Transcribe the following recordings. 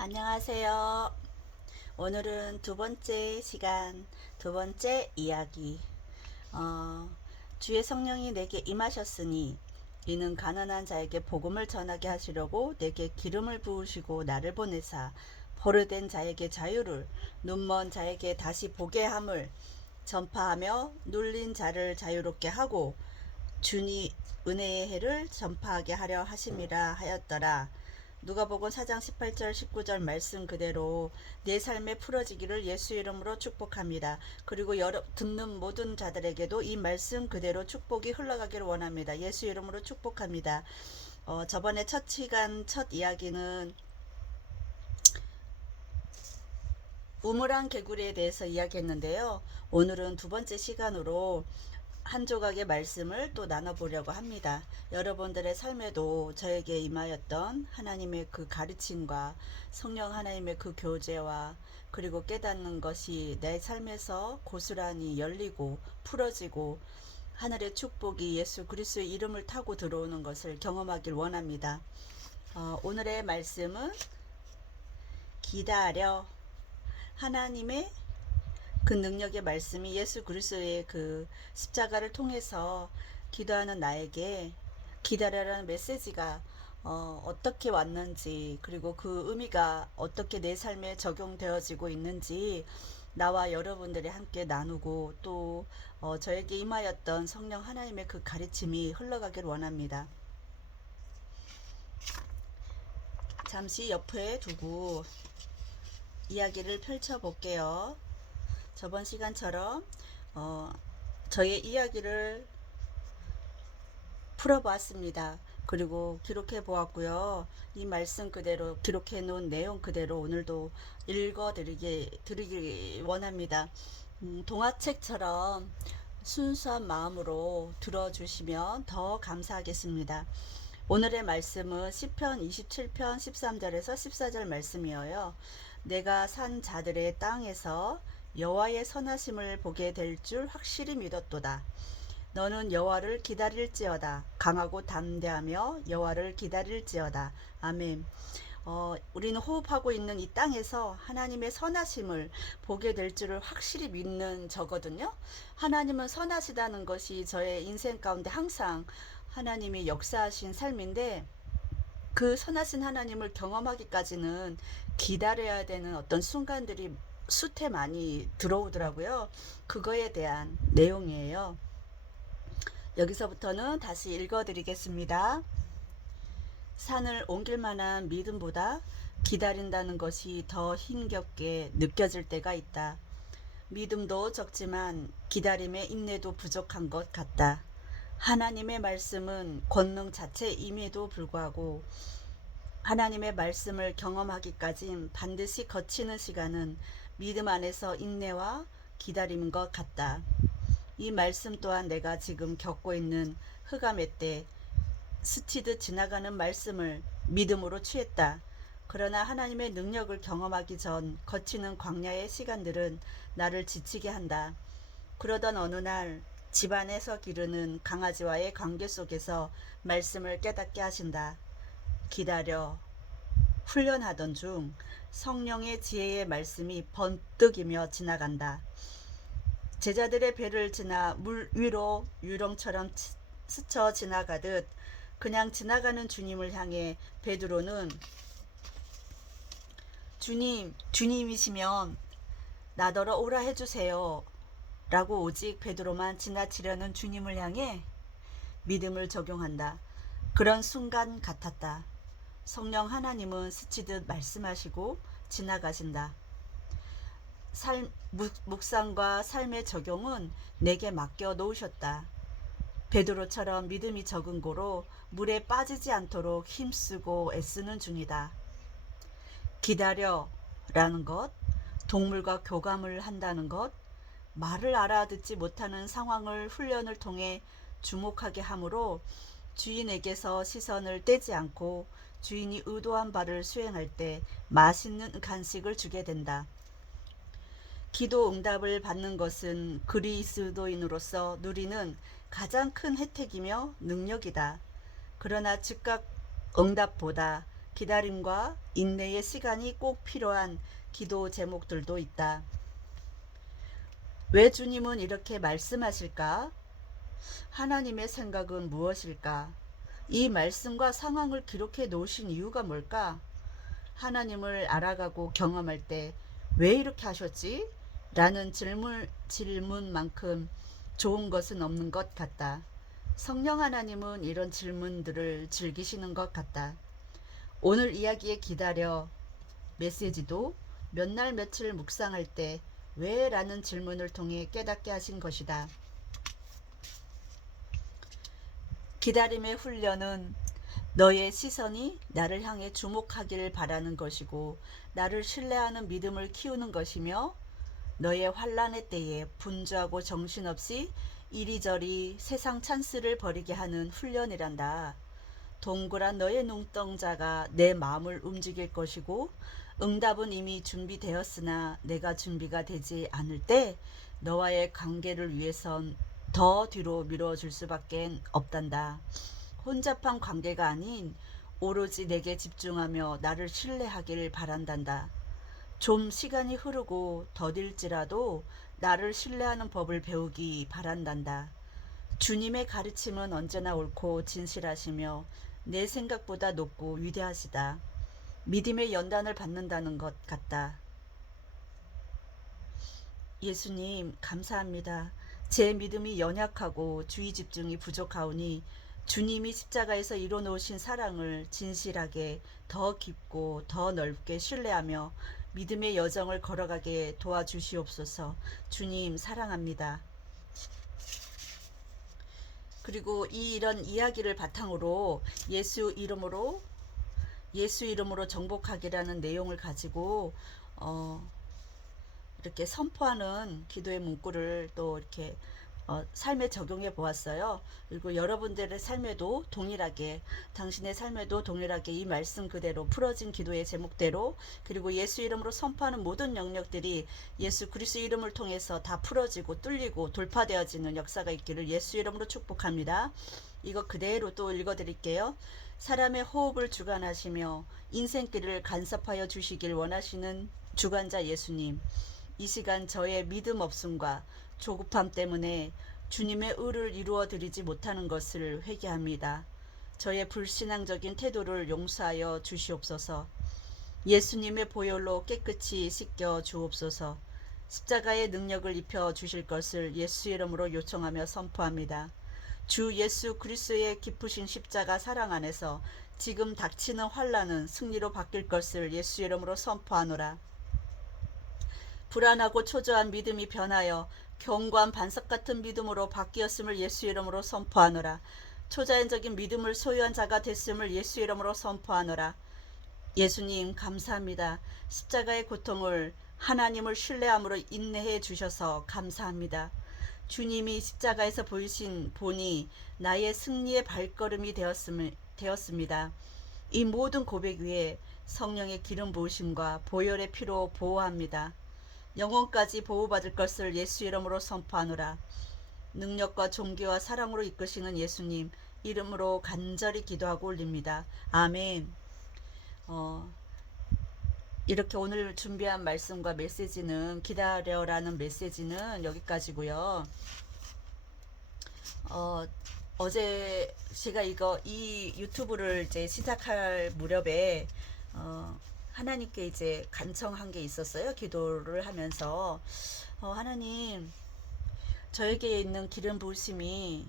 안녕하세요. 오늘은 두 번째 시간, 두 번째 이야기. 어, 주의 성령이 내게 임하셨으니 이는 가난한 자에게 복음을 전하게 하시려고 내게 기름을 부으시고 나를 보내사 포로된 자에게 자유를, 눈먼 자에게 다시 보게 함을 전파하며 눌린 자를 자유롭게 하고 주니 은혜의 해를 전파하게 하려 하심이라 하였더라. 누가복음 4장 18절 19절 말씀 그대로 내 삶에 풀어지기를 예수 이름으로 축복합니다. 그리고 듣는 모든 자들에게도 이 말씀 그대로 축복이 흘러가기를 원합니다. 예수 이름으로 축복합니다. 저번에 첫 시간 첫 이야기는 우물안 개구리에 대해서 이야기했는데요. 오늘은 두 번째 시간으로 한 조각의 말씀을 또 나눠보려고 합니다. 여러분들의 삶에도 저에게 임하였던 하나님의 그 가르침과 성령 하나님의 그 교제와 그리고 깨닫는 것이 내 삶에서 고스란히 열리고 풀어지고 하늘의 축복이 예수 그리스도의 이름을 타고 들어오는 것을 경험하길 원합니다. 오늘의 말씀은 기다려. 하나님의 그 능력의 말씀이 예수 그리스도의 그 십자가를 통해서 기도하는 나에게 기다려라는 메시지가 어떻게 왔는지, 그리고 그 의미가 어떻게 내 삶에 적용되어지고 있는지 나와 여러분들이 함께 나누고 또 저에게 임하였던 성령 하나님의 그 가르침이 흘러가길 원합니다. 잠시 옆에 두고 이야기를 펼쳐볼게요. 저번 시간처럼 저의 이야기를 풀어보았습니다. 그리고 기록해 보았고요. 이 말씀 그대로 기록해 놓은 내용 그대로 오늘도 드리기 원합니다. 동화책처럼 순수한 마음으로 들어주시면 더 감사하겠습니다. 오늘의 말씀은 시편 27편 13절에서 14절 말씀이에요. 내가 산 자들의 땅에서 여호와의 선하심을 보게 될 줄 확실히 믿었도다. 너는 여호와를 기다릴지어다. 강하고 담대하며 여호와를 기다릴지어다. 아멘. 우리는 호흡하고 있는 이 땅에서 하나님의 선하심을 보게 될 줄을 확실히 믿는 저거든요. 하나님은 선하시다는 것이 저의 인생 가운데 항상 하나님이 역사하신 삶인데, 그 선하신 하나님을 경험하기까지는 기다려야 되는 어떤 순간들이 숱해 많이 들어오더라고요. 그거에 대한 내용이에요. 여기서부터는 다시 읽어드리겠습니다. 산을 옮길 만한 믿음보다 기다린다는 것이 더 힘겹게 느껴질 때가 있다. 믿음도 적지만 기다림의 인내도 부족한 것 같다. 하나님의 말씀은 권능 자체임에도 불구하고 하나님의 말씀을 경험하기까지 반드시 거치는 시간은 믿음 안에서 인내와 기다림인 것 같다. 이 말씀 또한 내가 지금 겪고 있는 흑암의 때 스치듯 지나가는 말씀을 믿음으로 취했다. 그러나 하나님의 능력을 경험하기 전 거치는 광야의 시간들은 나를 지치게 한다. 그러던 어느 날 집안에서 기르는 강아지와의 관계 속에서 말씀을 깨닫게 하신다. 기다려. 훈련하던 중 성령의 지혜의 말씀이 번뜩이며 지나간다. 제자들의 배를 지나 물 위로 유령처럼 스쳐 지나가듯 그냥 지나가는 주님을 향해 베드로는 주님, 주님이시면 나더러 오라 해주세요 라고 오직 베드로만 지나치려는 주님을 향해 믿음을 적용한다. 그런 순간 같았다. 성령 하나님은 스치듯 말씀하시고 지나가신다. 묵상과 삶의 적용은 내게 맡겨 놓으셨다. 베드로처럼 믿음이 적은 고로 물에 빠지지 않도록 힘쓰고 애쓰는 중이다. 기다려 라는 것, 동물과 교감을 한다는 것, 말을 알아듣지 못하는 상황을 훈련을 통해 주목하게 하므로 주인에게서 시선을 떼지 않고 주인이 의도한 바를 수행할 때 맛있는 간식을 주게 된다. 기도 응답을 받는 것은 그리스도인으로서 누리는 가장 큰 혜택이며 능력이다. 그러나 즉각 응답보다 기다림과 인내의 시간이 꼭 필요한 기도 제목들도 있다. 왜 주님은 이렇게 말씀하실까? 하나님의 생각은 무엇일까? 이 말씀과 상황을 기록해 놓으신 이유가 뭘까? 하나님을 알아가고 경험할 때 왜 이렇게 하셨지? 라는 질문만큼 좋은 것은 없는 것 같다. 성령 하나님은 이런 질문들을 즐기시는 것 같다. 오늘 이야기에 기다려 메시지도 몇 날 며칠 묵상할 때 왜? 라는 질문을 통해 깨닫게 하신 것이다. 기다림의 훈련은 너의 시선이 나를 향해 주목하기를 바라는 것이고 나를 신뢰하는 믿음을 키우는 것이며 너의 환난의 때에 분주하고 정신없이 이리저리 세상 찬스를 버리게 하는 훈련이란다. 동그란 너의 눈동자가 내 마음을 움직일 것이고 응답은 이미 준비되었으나 내가 준비가 되지 않을 때 너와의 관계를 위해선 더 뒤로 미뤄줄 수밖에 없단다. 혼잡한 관계가 아닌 오로지 내게 집중하며 나를 신뢰하길 바란단다. 좀 시간이 흐르고 더딜지라도 나를 신뢰하는 법을 배우기 바란단다. 주님의 가르침은 언제나 옳고 진실하시며 내 생각보다 높고 위대하시다. 믿음의 연단을 받는다는 것 같다. 예수님 감사합니다. 제 믿음이 연약하고 주의 집중이 부족하오니 주님이 십자가에서 이뤄놓으신 사랑을 진실하게 더 깊고 더 넓게 신뢰하며 믿음의 여정을 걸어가게 도와주시옵소서. 주님 사랑합니다. 그리고 이런 이야기를 바탕으로 예수 이름으로 정복하기라는 내용을 가지고 이렇게 선포하는 기도의 문구를 또 이렇게 삶에 적용해 보았어요. 그리고 여러분들의 삶에도 동일하게 당신의 삶에도 동일하게 이 말씀 그대로 풀어진 기도의 제목대로 그리고 예수 이름으로 선포하는 모든 영역들이 예수 그리스도 이름을 통해서 다 풀어지고 뚫리고 돌파되어지는 역사가 있기를 예수 이름으로 축복합니다. 이거 그대로 또 읽어드릴게요. 사람의 호흡을 주관하시며 인생길을 간섭하여 주시길 원하시는 주관자 예수님, 이 시간 저의 믿음 없음과 조급함 때문에 주님의 의를 이루어 드리지 못하는 것을 회개합니다. 저의 불신앙적인 태도를 용서하여 주시옵소서. 예수님의 보혈로 깨끗이 씻겨 주옵소서. 십자가의 능력을 입혀 주실 것을 예수 이름으로 요청하며 선포합니다. 주 예수 그리스도의 깊으신 십자가 사랑 안에서 지금 닥치는 환난은 승리로 바뀔 것을 예수 이름으로 선포하노라. 불안하고 초조한 믿음이 변하여 견고한 반석 같은 믿음으로 바뀌었음을 예수 이름으로 선포하노라. 초자연적인 믿음을 소유한 자가 됐음을 예수 이름으로 선포하노라. 예수님 감사합니다. 십자가의 고통을 하나님을 신뢰함으로 인내해 주셔서 감사합니다. 주님이 십자가에서 보이신 본이 나의 승리의 발걸음이 되었습니다. 이 모든 고백 위에 성령의 기름 부으심과 보혈의 피로 보호합니다. 영혼까지 보호받을 것을 예수 이름으로 선포하노라. 능력과 존귀와 사랑으로 이끄시는 예수님 이름으로 간절히 기도하고 올립니다. 아멘. 이렇게 오늘 준비한 말씀과 메시지는 기다려라는 메시지는 여기까지고요. 어제 제가 이 유튜브를 이제 시작할 무렵에 하나님께 이제 간청한 게 있었어요. 기도를 하면서 하나님 저에게 있는 기름 부으심이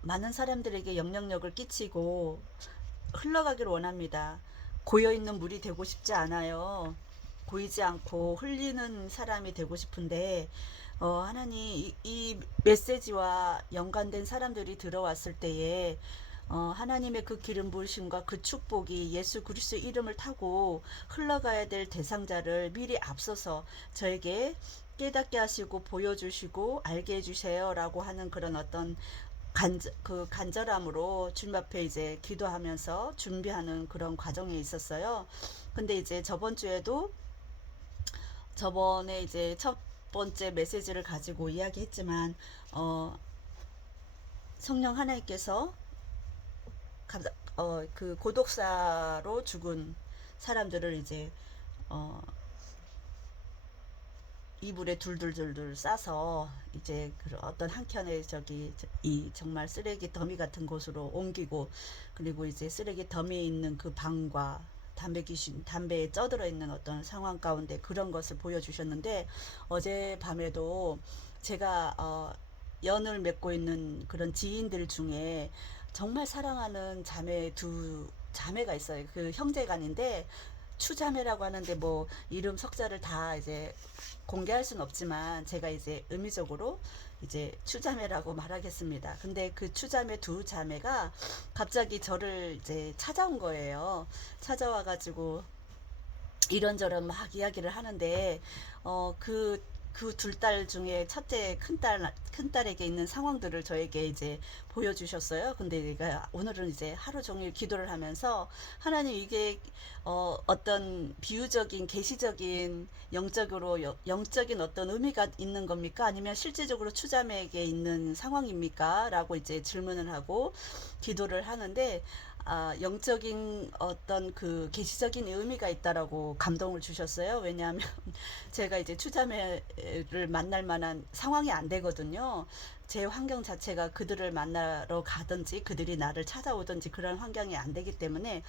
많은 사람들에게 영향력을 끼치고 흘러가기를 원합니다. 고여있는 물이 되고 싶지 않아요. 고이지 않고 흘리는 사람이 되고 싶은데 하나님 이 메시지와 연관된 사람들이 들어왔을 때에 하나님의 그 기름 부으심과 그 축복이 예수 그리스도 이름을 타고 흘러가야 될 대상자를 미리 앞서서 저에게 깨닫게 하시고 보여주시고 알게 해주세요 라고 하는 그런 어떤 간절함으로 주님 앞에 이제 기도하면서 준비하는 그런 과정에 있었어요. 근데 이제 저번에 이제 첫 번째 메시지를 가지고 이야기했지만 성령 하나님께서 그 고독사로 죽은 사람들을 이제 어, 이불에 둘둘둘둘 싸서 이제 그 어떤 한켠에 저기 이 정말 쓰레기 더미 같은 곳으로 옮기고, 그리고 이제 쓰레기 더미에 있는 그 방과 담배 귀신, 담배에 쪄들어 있는 어떤 상황 가운데 그런 것을 보여주셨는데, 어젯밤에도 제가 연을 맺고 있는 그런 지인들 중에 정말 사랑하는 두 자매가 있어요. 그 형제간인데 추자매라고 하는데 뭐 이름 석자를 다 이제 공개할 수는 없지만 제가 이제 의미적으로 이제 추자매라고 말하겠습니다. 근데 그 추자매 두 자매가 갑자기 저를 이제 찾아온 거예요. 찾아와 가지고 이런저런 막 이야기를 하는데 그 둘 딸 중에 첫째 큰딸에게 있는 상황들을 저에게 이제 보여주셨어요. 근데 내가 오늘은 이제 하루 종일 기도를 하면서 하나님, 이게 어떤 비유적인 계시적인 영적으로 영적인 어떤 의미가 있는 겁니까? 아니면 실제적으로 추자매에게 있는 상황입니까? 라고 이제 질문을 하고 기도를 하는데, 영적인 어떤 그 계시적인 의미가 있다라고 감동을 주셨어요. 왜냐하면 제가 이제 추자매를 만날 만한 상황이 안 되거든요. 제 환경 자체가 그들을 만나러 가든지 그들이 나를 찾아오든지 그런 환경이 안 되기 때문에,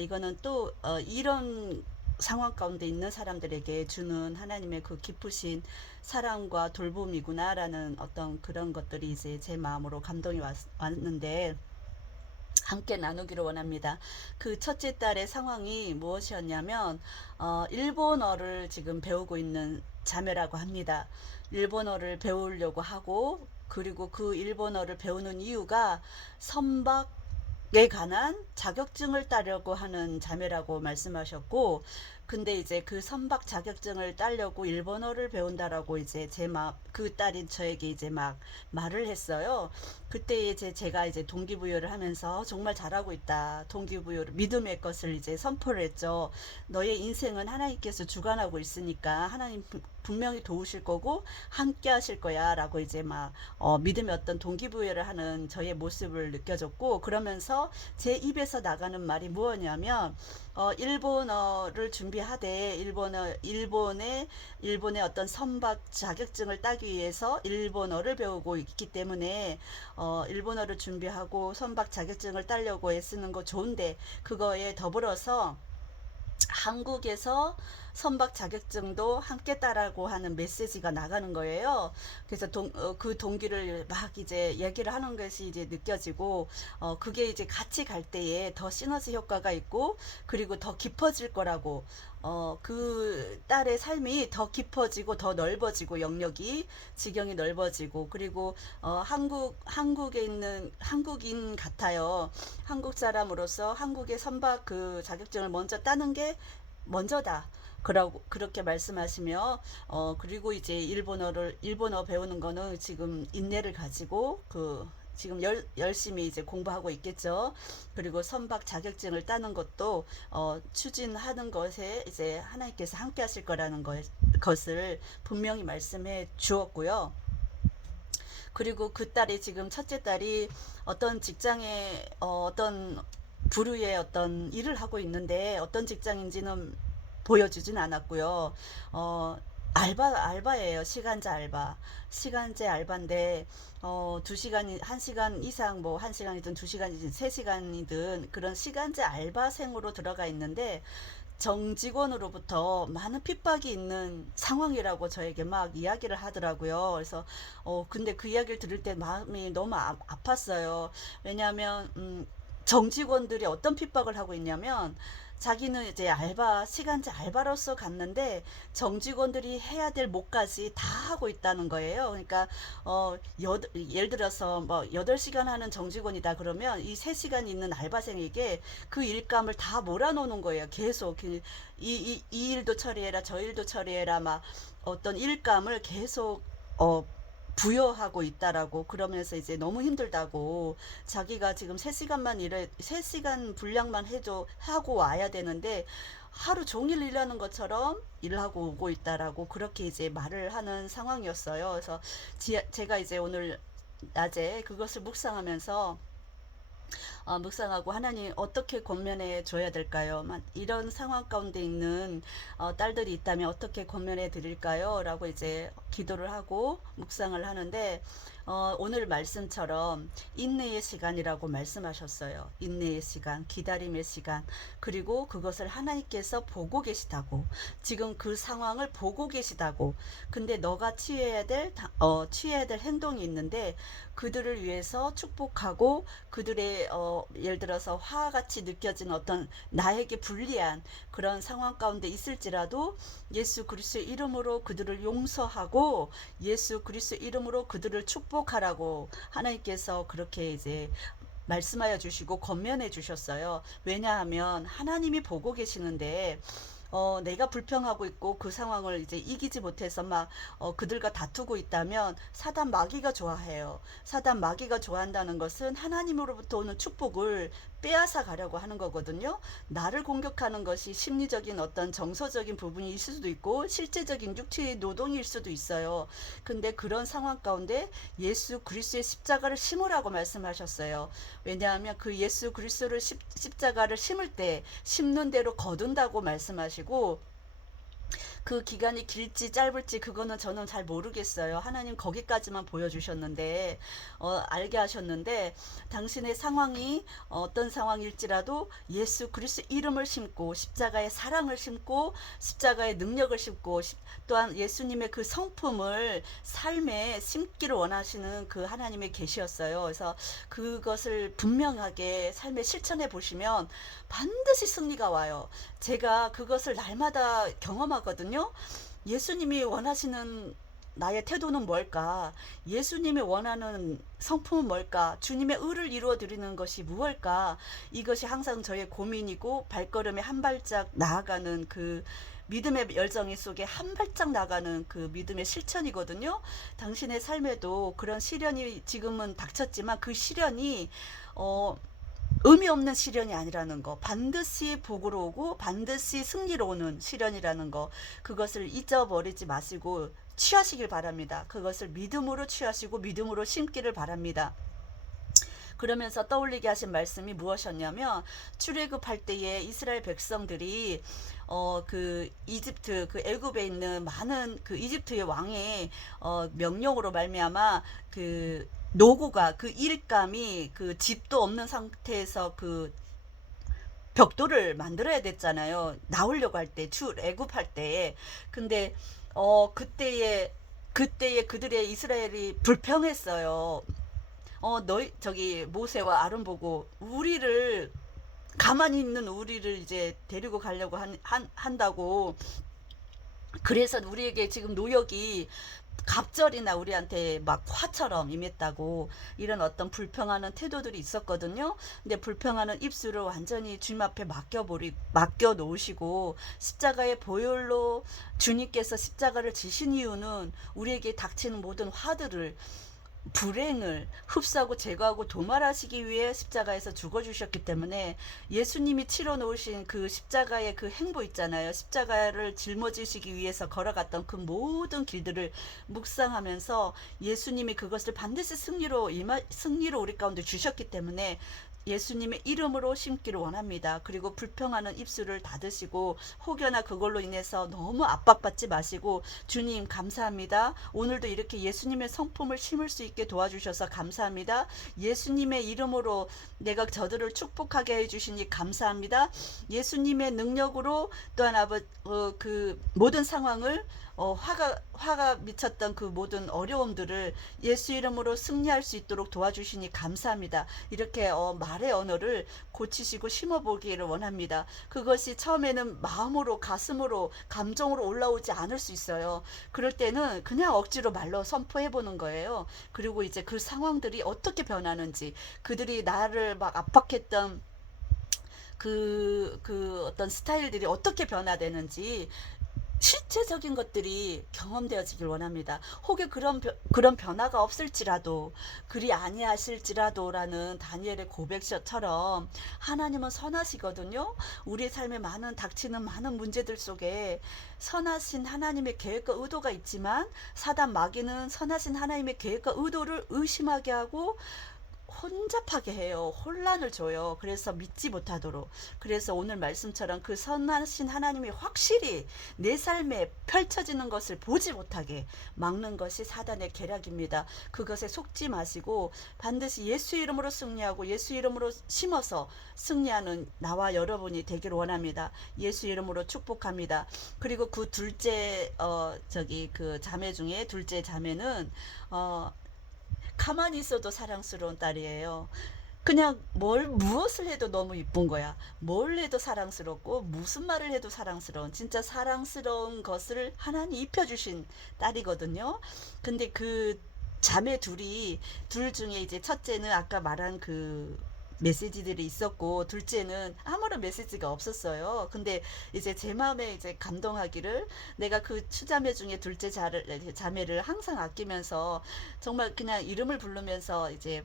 이거는 또 이런 상황 가운데 있는 사람들에게 주는 하나님의 그 깊으신 사랑과 돌봄이구나라는 어떤 그런 것들이 이제 제 마음으로 감동이 왔는데, 함께 나누기를 원합니다. 그 첫째 딸의 상황이 무엇이었냐면, 일본어를 지금 배우고 있는 자매라고 합니다. 일본어를 배우려고 하고, 그리고 그 일본어를 배우는 이유가 선박에 관한 자격증을 따려고 하는 자매라고 말씀하셨고, 근데 이제 그 선박 자격증을 따려고 일본어를 배운다라고 이제 그 딸인 저에게 이제 막 말을 했어요. 그때 이제 제가 이제 동기부여를 하면서 정말 잘하고 있다. 동기부여를, 믿음의 것을 이제 선포를 했죠. 너의 인생은 하나님께서 주관하고 있으니까 하나님 분명히 도우실 거고 함께 하실 거야 라고 이제 막 믿음의 어떤 동기부여를 하는 저의 모습을 느껴졌고, 그러면서 제 입에서 나가는 말이 무엇이냐면, 일본어를 준비하되 일본의 어떤 선박 자격증을 따기 위해서 일본어를 배우고 있기 때문에 일본어를 준비하고 선박 자격증을 따려고 애쓰는 거 좋은데, 그거에 더불어서 한국에서 선박 자격증도 함께 따라고 하는 메시지가 나가는 거예요. 그래서 그 동기를 막 이제 얘기를 하는 것이 이제 느껴지고, 그게 이제 같이 갈 때에 더 시너지 효과가 있고, 그리고 더 깊어질 거라고, 그 딸의 삶이 더 깊어지고 더 넓어지고 영역이 지경이 넓어지고, 그리고 한국에 있는 한국인 같아요. 한국 사람으로서 한국의 선박 그 자격증을 먼저 따는 게 먼저다. 그렇게 말씀하시며, 그리고 이제 일본어 배우는 거는 지금 인내를 가지고 지금 열심히 이제 공부하고 있겠죠. 그리고 선박 자격증을 따는 것도 추진하는 것에 이제 하나님께서 함께 하실 거라는 것을 분명히 말씀해 주었고요. 그리고 그 딸이 지금 첫째 딸이 어떤 직장에 어떤 부류의 어떤 일을 하고 있는데, 어떤 직장인지는 보여주진 않았고요. 알바예요. 시간제 알바인데, 2시간, 1시간 이상, 뭐, 1시간이든 2시간이든 3시간이든 그런 시간제 알바생으로 들어가 있는데, 정직원으로부터 많은 핍박이 있는 상황이라고 저에게 막 이야기를 하더라고요. 그래서, 근데 그 이야기를 들을 때 마음이 너무 아팠어요. 왜냐하면, 정직원들이 어떤 핍박을 하고 있냐면, 자기는 이제 시간제 알바로서 갔는데 정직원들이 해야 될 몫까지 다 하고 있다는 거예요. 그러니까 예를 들어서 뭐 8시간 하는 정직원이다 그러면 이 3시간 있는 알바생에게 그 일감을 다 몰아놓는 거예요. 계속 이 일도 처리해라, 저 일도 처리해라, 막 어떤 일감을 계속 부여하고 있다라고, 그러면서 이제 너무 힘들다고, 자기가 지금 3시간만 3시간 분량만 해도 하고 와야 되는데 하루 종일 일하는 것처럼 일하고 오고 있다라고 그렇게 이제 말을 하는 상황이었어요. 그래서 제가 이제 오늘 낮에 그것을 묵상하면서 묵상하고 하나님 어떻게 권면해 줘야 될까요? 이런 상황 가운데 있는 딸들이 있다면 어떻게 권면해 드릴까요? 라고 이제 기도를 하고 묵상을 하는데 오늘 말씀처럼 인내의 시간이라고 말씀하셨어요. 인내의 시간, 기다림의 시간, 그리고 그것을 하나님께서 보고 계시다고, 지금 그 상황을 보고 계시다고. 근데 너가 취해야 될 행동이 있는데 그들을 위해서 축복하고 그들의 예를 들어서 화와 같이 느껴지는 어떤 나에게 불리한 그런 상황 가운데 있을지라도 예수 그리스도의 이름으로 그들을 용서하고 예수 그리스도의 이름으로 그들을 축복하라고 하나님께서 그렇게 이제 말씀하여 주시고 권면해 주셨어요. 왜냐하면 하나님이 보고 계시는데 내가 불평하고 있고 그 상황을 이제 이기지 못해서 막 그들과 다투고 있다면 사단 마귀가 좋아해요. 사단 마귀가 좋아한다는 것은 하나님으로부터 오는 축복을 빼앗아 가려고 하는 거거든요. 나를 공격하는 것이 심리적인 어떤 정서적인 부분이 있을 수도 있고 실제적인 육체의 노동일 수도 있어요. 근데 그런 상황 가운데 예수 그리스도의 십자가를 심으라고 말씀하셨어요. 왜냐하면 그 예수 그리스도를 십자가를 심을 때 심는 대로 거둔다고 말씀하시고, 그 기간이 길지 짧을지 그거는 저는 잘 모르겠어요. 하나님 거기까지만 보여주셨는데 알게 하셨는데, 당신의 상황이 어떤 상황일지라도 예수 그리스도 이름을 심고 십자가의 사랑을 심고 십자가의 능력을 심고 또한 예수님의 그 성품을 삶에 심기를 원하시는 그 하나님의 계시였어요. 그래서 그것을 분명하게 삶에 실천해 보시면 반드시 승리가 와요. 제가 그것을 날마다 경험하거든요. 예수님이 원하시는 나의 태도는 뭘까? 예수님이 원하는 성품은 뭘까? 주님의 의를 이루어 드리는 것이 무엇일까? 이것이 항상 저의 고민이고 발걸음에 한 발짝 나아가는 그 믿음의 열정이 속에 한 발짝 나가는 그 믿음의 실천이거든요. 당신의 삶에도 그런 시련이 지금은 닥쳤지만 그 시련이 의미 없는 시련이 아니라는 거, 반드시 복으로 오고 반드시 승리로 오는 시련이라는 거, 그것을 잊어버리지 마시고 취하시길 바랍니다. 그것을 믿음으로 취하시고 믿음으로 심기를 바랍니다. 그러면서 떠올리게 하신 말씀이 무엇이었냐면, 출애굽할 때에 이스라엘 백성들이 그 이집트 그 애굽에 있는 많은 그 이집트의 왕의 명령으로 말미암아 그 노고가 그 일감이 그 집도 없는 상태에서 그 벽돌을 만들어야 됐잖아요. 나오려고 할 때, 출애굽할 때에. 근데 그때에 그들의 이스라엘이 불평했어요. 너희 저기 모세와 아론 보고 우리를, 가만히 있는 우리를 이제 데리고 가려고 한다고. 그래서 우리에게 지금 노역이 갑절이나 우리한테 막 화처럼 임했다고, 이런 어떤 불평하는 태도들이 있었거든요. 근데 불평하는 입술을 완전히 주님 앞에 맡겨 놓으시고 십자가의 보혈로 주님께서 십자가를 지신 이유는 우리에게 닥치는 모든 화들을, 불행을 흡수하고 제거하고 도말하시기 위해 십자가에서 죽어주셨기 때문에, 예수님이 치러 놓으신 그 십자가의 그 행보 있잖아요. 십자가를 짊어지시기 위해서 걸어갔던 그 모든 길들을 묵상하면서 예수님이 그것을 반드시 승리로 우리 가운데 주셨기 때문에 예수님의 이름으로 심기를 원합니다. 그리고 불평하는 입술을 닫으시고 혹여나 그걸로 인해서 너무 압박받지 마시고, 주님 감사합니다. 오늘도 이렇게 예수님의 성품을 심을 수 있게 도와주셔서 감사합니다. 예수님의 이름으로 내가 저들을 축복하게 해주시니 감사합니다. 예수님의 능력으로 또한 그 모든 상황을 화가 미쳤던 그 모든 어려움들을 예수 이름으로 승리할 수 있도록 도와주시니 감사합니다. 이렇게 말의 언어를 고치시고 심어보기를 원합니다. 그것이 처음에는 마음으로, 가슴으로, 감정으로 올라오지 않을 수 있어요. 그럴 때는 그냥 억지로 말로 선포해보는 거예요. 그리고 이제 그 상황들이 어떻게 변하는지, 그들이 나를 막 압박했던 그 어떤 스타일들이 어떻게 변화되는지, 실체적인 것들이 경험되어지길 원합니다. 혹여 그런 변화가 없을지라도, 그리 아니하실지라도라는 다니엘의 고백처럼 하나님은 선하시거든요. 우리 삶에 닥치는 많은 문제들 속에 선하신 하나님의 계획과 의도가 있지만, 사단 마귀는 선하신 하나님의 계획과 의도를 의심하게 하고 혼잡하게 해요. 혼란을 줘요. 그래서 믿지 못하도록. 그래서 오늘 말씀처럼 그 선하신 하나님이 확실히 내 삶에 펼쳐지는 것을 보지 못하게 막는 것이 사단의 계략입니다. 그것에 속지 마시고 반드시 예수 이름으로 승리하고 예수 이름으로 심어서 승리하는 나와 여러분이 되길 원합니다. 예수 이름으로 축복합니다. 그리고 그 둘째 그 자매 중에 둘째 자매는 가만히 있어도 사랑스러운 딸이에요. 그냥 무엇을 해도 너무 이쁜 거야. 뭘 해도 사랑스럽고, 무슨 말을 해도 사랑스러운, 진짜 사랑스러운 것을 하나님 입혀주신 딸이거든요. 근데 그 자매 둘 중에 이제 첫째는 아까 말한 그 메시지들이 있었고, 둘째는 아무런 메시지가 없었어요. 근데 이제 제 마음에 이제 감동하기를, 내가 그 추자매 중에 자매를 항상 아끼면서 정말 그냥 이름을 부르면서 이제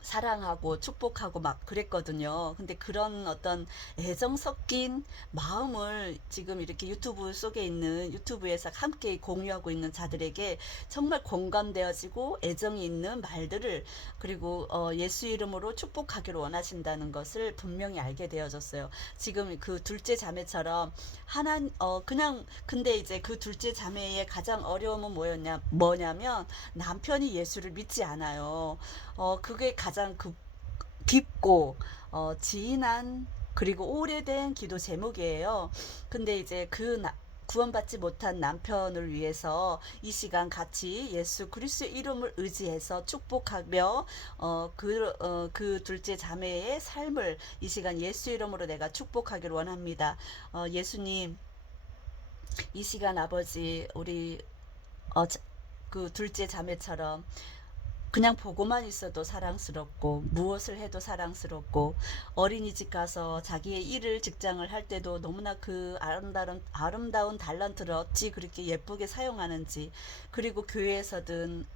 사랑하고 축복하고 막 그랬거든요. 근데 그런 어떤 애정 섞인 마음을 지금 이렇게 유튜브에서 함께 공유하고 있는 자들에게 정말 공감되어지고 애정이 있는 말들을, 그리고 예수 이름으로 축복하기를 원하신다는 것을 분명히 알게 되어졌어요. 지금 그 둘째 자매처럼 그냥, 근데 이제 그 둘째 자매의 가장 어려움은 뭐냐면 남편이 예수를 믿지 않아요. 그게 가장 깊고 지인한, 그리고 오래된 기도 제목이에요. 근데 이제 구원받지 못한 남편을 위해서 이 시간 같이 예수 그리스도의 이름을 의지해서 축복하며 그 둘째 자매의 삶을 이 시간 예수 이름으로 내가 축복하기를 원합니다. 예수님, 이 시간 아버지, 우리 그 둘째 자매처럼 그냥 보고만 있어도 사랑스럽고, 무엇을 해도 사랑스럽고, 어린이집 가서 자기의 직장을 할 때도 너무나 그 아름다운 달란트를 어찌 그렇게 예쁘게 사용하는지, 그리고 교회에서든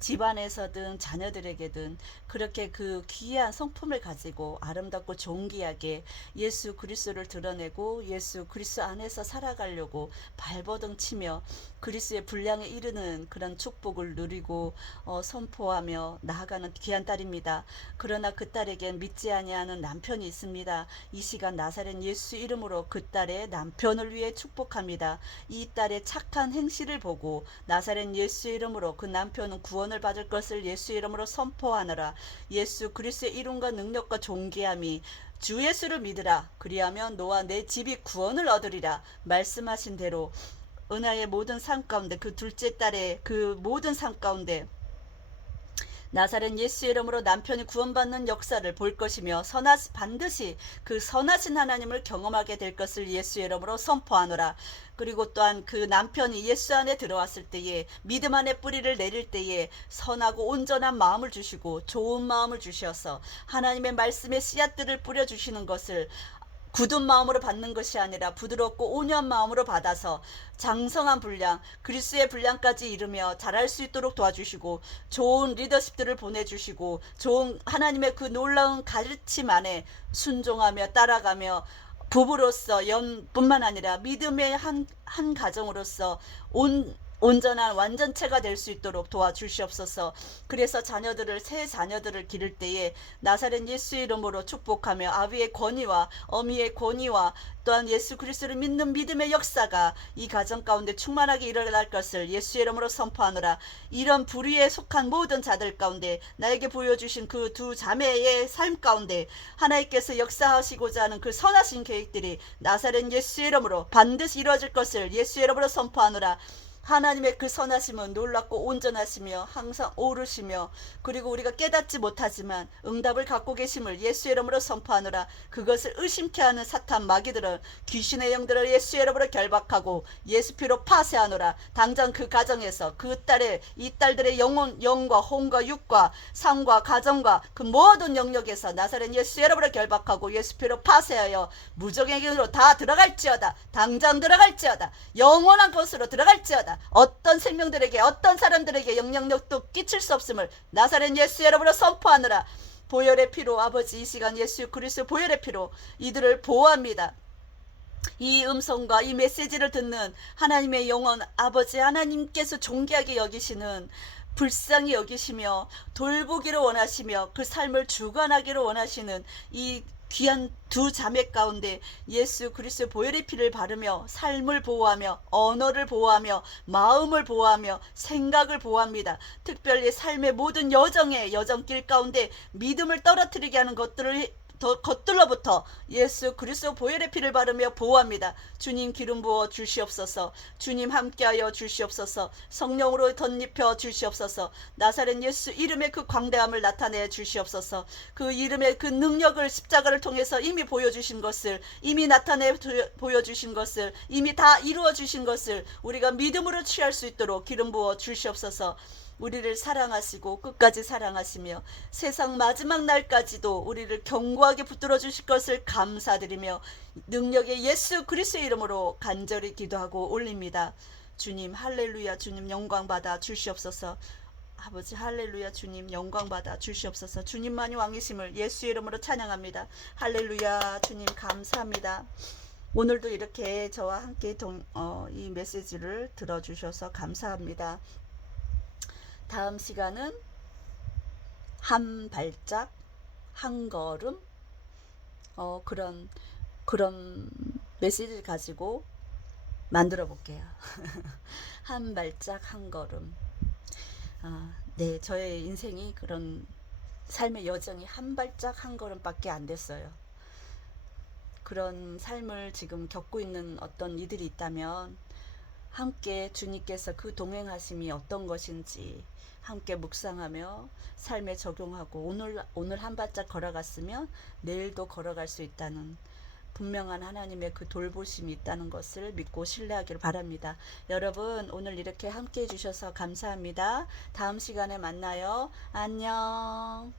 집안에서든 자녀들에게든 그렇게 그 귀한 성품을 가지고 아름답고 존귀하게 예수 그리스도를 드러내고 예수 그리스도 안에서 살아가려고 발버둥 치며 그리스도의 분량에 이르는 그런 축복을 누리고 선포하며 나아가는 귀한 딸입니다. 그러나 그 딸에겐 믿지 아니하는 남편이 있습니다. 이 시간 나사렛 예수 이름으로 그 딸의 남편을 위해 축복합니다. 이 딸의 착한 행실을 보고 나사렛 예수 이름으로 그 남편은 구원을 받을 것을 예수 이름으로 선포하노라. 예수 그리스도의 이름과 능력과 존귀함이 주 예수를 믿으라. 그리하면 너와 내 집이 구원을 얻으리라. 말씀하신 대로 은하의 모든 삶 가운데, 그 둘째 딸의 그 모든 삶 가운데 나사렛 예수 이름으로 남편이 구원받는 역사를 볼 것이며 반드시 그 선하신 하나님을 경험하게 될 것을 예수 이름으로 선포하노라. 그리고 또한 그 남편이 예수 안에 들어왔을 때에, 믿음 안에 뿌리를 내릴 때에 선하고 온전한 마음을 주시고 좋은 마음을 주셔서 하나님의 말씀의 씨앗들을 뿌려주시는 것을 굳은 마음으로 받는 것이 아니라 부드럽고 온유한 마음으로 받아서 장성한 분량, 그리스도의 분량까지 이르며 자랄 수 있도록 도와주시고, 좋은 리더십들을 보내주시고, 좋은 하나님의 그 놀라운 가르침 안에 순종하며 따라가며 부부로서 뿐만 아니라 믿음의 한 가정으로서 온전한 완전체가 될 수 있도록 도와주시옵소서. 그래서 새 자녀들을 기를 때에 나사렛 예수 이름으로 축복하며 아비의 권위와 어미의 권위와 또한 예수 그리스도를 믿는 믿음의 역사가 이 가정 가운데 충만하게 일어날 것을 예수 이름으로 선포하노라. 이런 불의에 속한 모든 자들 가운데 나에게 보여주신 그 두 자매의 삶 가운데 하나님께서 역사하시고자 하는 그 선하신 계획들이 나사렛 예수 이름으로 반드시 이루어질 것을 예수 이름으로 선포하노라. 하나님의 그 선하심은 놀랍고 온전하시며 항상 오르시며, 그리고 우리가 깨닫지 못하지만 응답을 갖고 계심을 예수 이름으로 선포하노라. 그것을 의심케 하는 사탄 마귀들은 귀신의 영들을 예수 이름으로 결박하고 예수 피로 파쇄하노라. 당장 그 가정에서 이 딸들의 영과 혼과 육과 삶과 가정과 그 모든 영역에서 나사렛 예수 이름으로 결박하고 예수 피로 파쇄하여 무적의 길로 다 들어갈지어다. 당장 들어갈지어다. 영원한 곳으로 들어갈지어다. 어떤 생명들에게, 어떤 사람들에게 영향력도 끼칠 수 없음을 나사렛 예수 이름으로 선포하느라. 보혈의 피로, 아버지, 이 시간 예수 그리스도 보혈의 피로 이들을 보호합니다. 이 음성과 이 메시지를 듣는 하나님의 영혼, 아버지 하나님께서 존귀하게 여기시는 불쌍히 여기시며 돌보기를 원하시며 그 삶을 주관하기를 원하시는 이 귀한 두 자매 가운데 예수 그리스도의 보혈의 피를 바르며 삶을 보호하며 언어를 보호하며 마음을 보호하며 생각을 보호합니다. 특별히 삶의 모든 여정길 가운데 믿음을 떨어뜨리게 하는 것들로부터 예수 그리스도 보혈의 피를 바르며 보호합니다. 주님 기름 부어 주시옵소서. 주님 함께하여 주시옵소서. 성령으로 덧입혀 주시옵소서. 나사렛 예수 이름의 그 광대함을 나타내 주시옵소서. 그 이름의 그 능력을 십자가를 통해서 이미 보여주신 것을, 이미 나타내 보여주신 것을, 이미 다 이루어 주신 것을 우리가 믿음으로 취할 수 있도록 기름 부어 주시옵소서. 우리를 사랑하시고 끝까지 사랑하시며 세상 마지막 날까지도 우리를 견고하게 붙들어 주실 것을 감사드리며 능력의 예수 그리스도의 이름으로 간절히 기도하고 올립니다. 주님 할렐루야. 주님 영광 받아 주시옵소서. 아버지 할렐루야. 주님 영광 받아 주시옵소서. 주님만이 왕이심을 예수의 이름으로 찬양합니다. 할렐루야. 주님 감사합니다. 오늘도 이렇게 저와 함께 이 메시지를 들어주셔서 감사합니다. 다음 시간은 한 발짝 한 걸음 그런 메시지를 가지고 만들어 볼게요. 한 발짝 한 걸음. 네, 저의 인생이 그런 삶의 여정이 한 발짝 한 걸음밖에 안 됐어요. 그런 삶을 지금 겪고 있는 어떤 이들이 있다면 함께 주님께서 그 동행하심이 어떤 것인지 함께 묵상하며 삶에 적용하고 오늘 한 발짝 걸어갔으면 내일도 걸어갈 수 있다는 분명한 하나님의 그 돌보심이 있다는 것을 믿고 신뢰하기를 바랍니다. 여러분 오늘 이렇게 함께 해주셔서 감사합니다. 다음 시간에 만나요. 안녕.